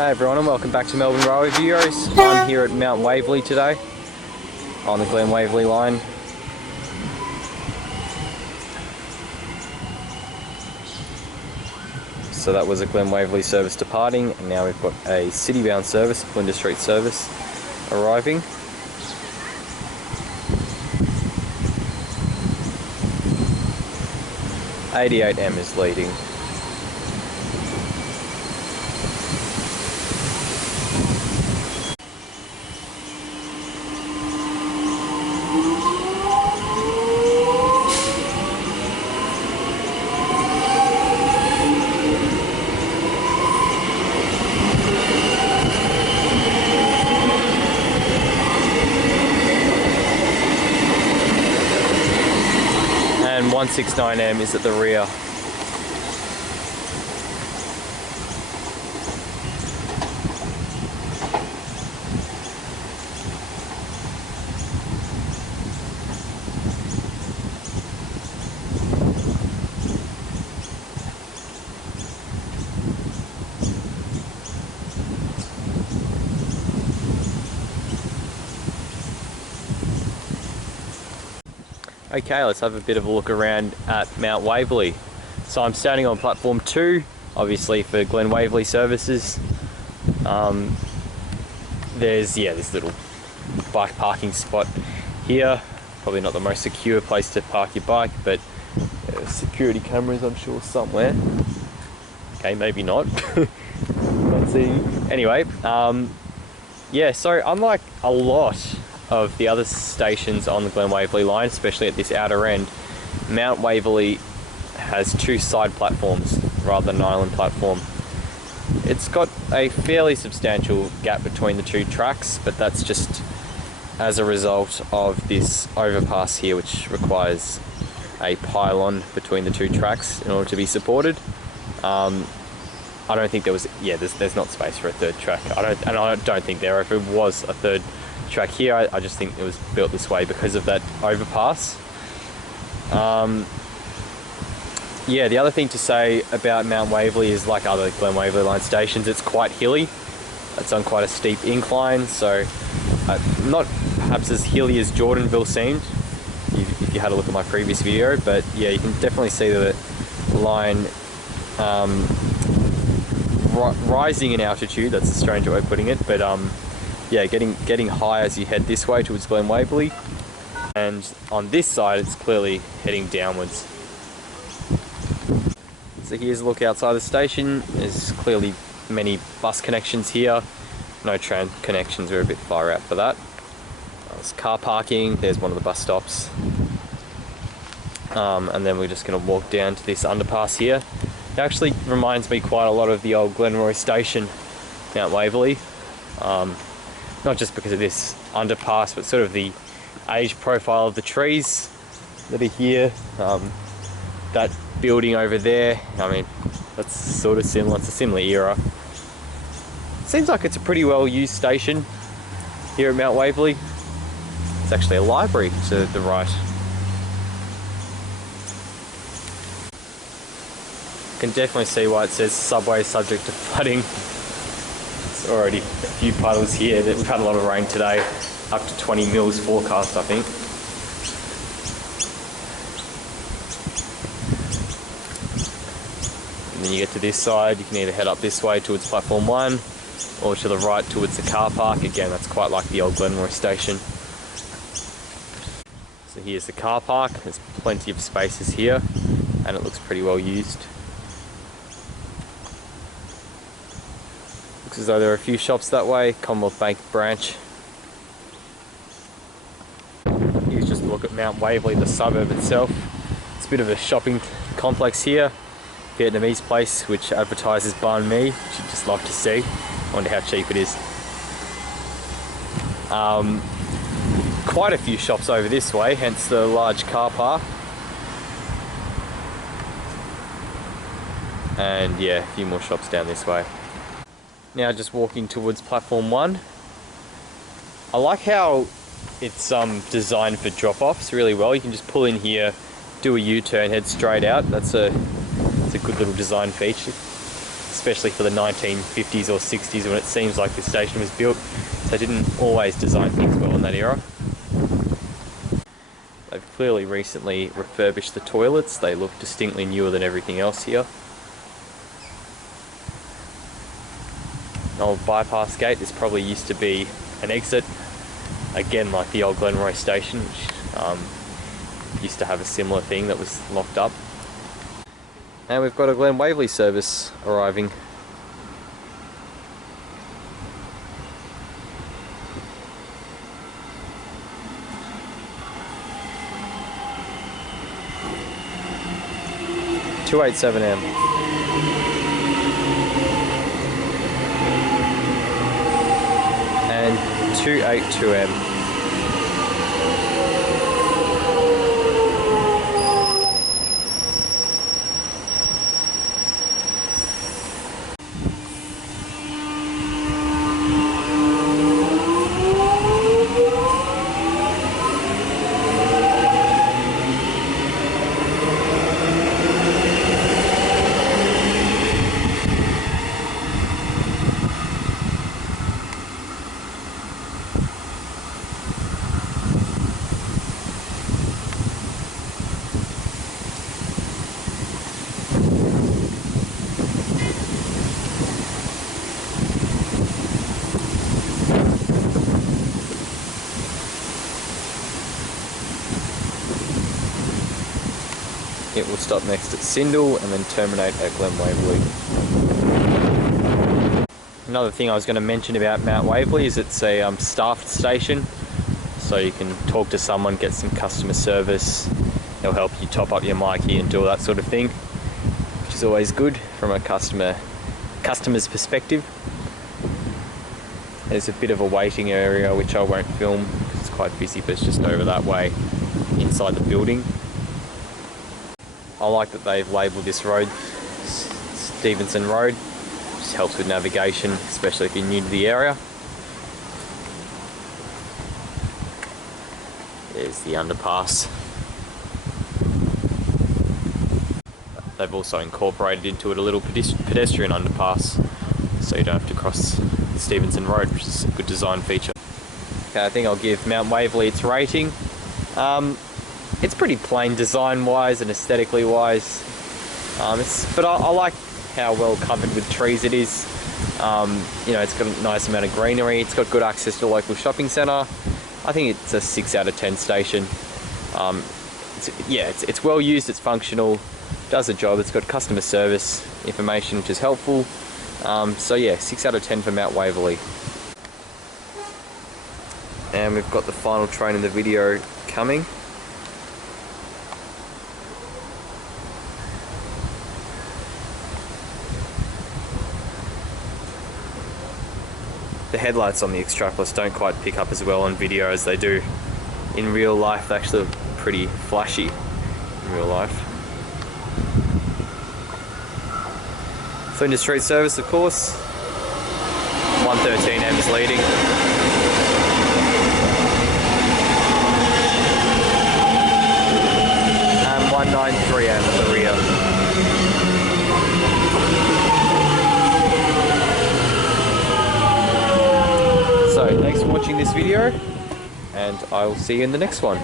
Hey everyone, and welcome back to Melbourne Railway Videos. I'm here at Mount Waverley today on the Glen Waverley line. So that was a Glen Waverley service departing, and now we've got a city-bound service, Flinders Street service, arriving. '88M is leading. And 169M is at the rear. Okay, let's have a bit of a look around at Mount Waverley. So I'm standing on platform 2, obviously for Glen Waverley services. There's this little bike parking spot here. Probably not the most secure place to park your bike, but security cameras I'm sure somewhere. Okay, maybe not. Not seeing. Anyway, so unlike a lot of the other stations on the Glen Waverley line, especially at this outer end, Mount Waverley has 2 side platforms rather than an island platform. It's got a fairly substantial gap between the 2 tracks, but that's just as a result of this overpass here, which requires a pylon between the 2 tracks in order to be supported. I don't think there was, there's not space for a 3rd track. I don't think there, if it was a 3rd track here, I just think it was built this way because of that overpass. The other thing to say about Mount Waverley is, like other Glen Waverley line stations, it's quite hilly. It's on quite a steep incline, so not perhaps as hilly as Jordanville seemed if you had a look at my previous video, but yeah, you can definitely see the line rising in altitude. That's a strange way of putting it, but getting high as you head this way towards Glen Waverley, and on this side it's clearly heading downwards. So here's a look outside the station. There's clearly many bus connections here. No tram connections, we're a bit far out for that. There's car parking, there's one of the bus stops. And then we're just going to walk down to this underpass here. It actually reminds me quite a lot of the old Glenroy station, Mount Waverley. Not just because of this underpass, but sort of the age profile of the trees that are here. That building over there, I mean, that's sort of similar. It's a similar era. Seems like it's a pretty well used station here at Mount Waverley. It's actually a library to the right. You can definitely see why it says subway subject to flooding. There's already a few puddles here. We've had a lot of rain today, up to 20 mils forecast, I think. And then you get to this side, you can either head up this way towards platform 1 or to the right towards the car park. Again, that's quite like the old Glenroy station. So here's the car park. There's plenty of spaces here and it looks pretty well used. Looks as though there are a few shops that way. Commonwealth Bank branch. Here's just a look at Mount Waverley, the suburb itself. It's a bit of a shopping complex here. Vietnamese place which advertises banh mi, which you'd just love to see. I wonder how cheap it is. Quite a few shops over this way, hence the large car park. And yeah, a few more shops down this way. Now just walking towards platform 1. I like how it's designed for drop-offs really well. You can just pull in here, do a U-turn, head straight out. That's a good little design feature. especially for the 1950s or 60s when it seems like this station was built. They didn't always design things well in that era. They've clearly recently refurbished the toilets. They look distinctly newer than everything else here. An old bypass gate. This probably used to be an exit. Again, like the old Glenroy station, which used to have a similar thing that was locked up. And we've got a Glen Waverley service arriving. (287M) and 282M. It will stop next at Sindel and then terminate at Glen Waverley. Another thing I was going to mention about Mount Waverley is it's a staffed station, so you can talk to someone, get some customer service. They'll help you top up your Mikey and do all that sort of thing, which is always good from a customer's perspective. There's a bit of a waiting area which I won't film because it's quite busy, but it's just over that way inside the building. I like that they've labelled this road Stevenson Road, which helps with navigation, especially if you're new to the area. There's the underpass. They've also incorporated into it a little pedestrian underpass, so you don't have to cross Stevenson Road, which is a good design feature. Okay, I think I'll give Mount Waverley its rating. It's pretty plain design-wise and aesthetically-wise, but I like how well covered with trees it is. You know, it's got a nice amount of greenery. It's got good access to the local shopping centre. I think it's a 6 out of 10 station. It's well used. It's functional. Does the job. It's got customer service information, which is helpful. So yeah, 6 out of 10 for Mount Waverley. And we've got the final train in the video coming. The headlights on the Extrapolis don't quite pick up as well on video as they do in real life. They actually look pretty flashy in real life. Flinders Street service, of course. 113M is leading. And 193M at the rear. So, thanks for watching this video, and I will see you in the next one.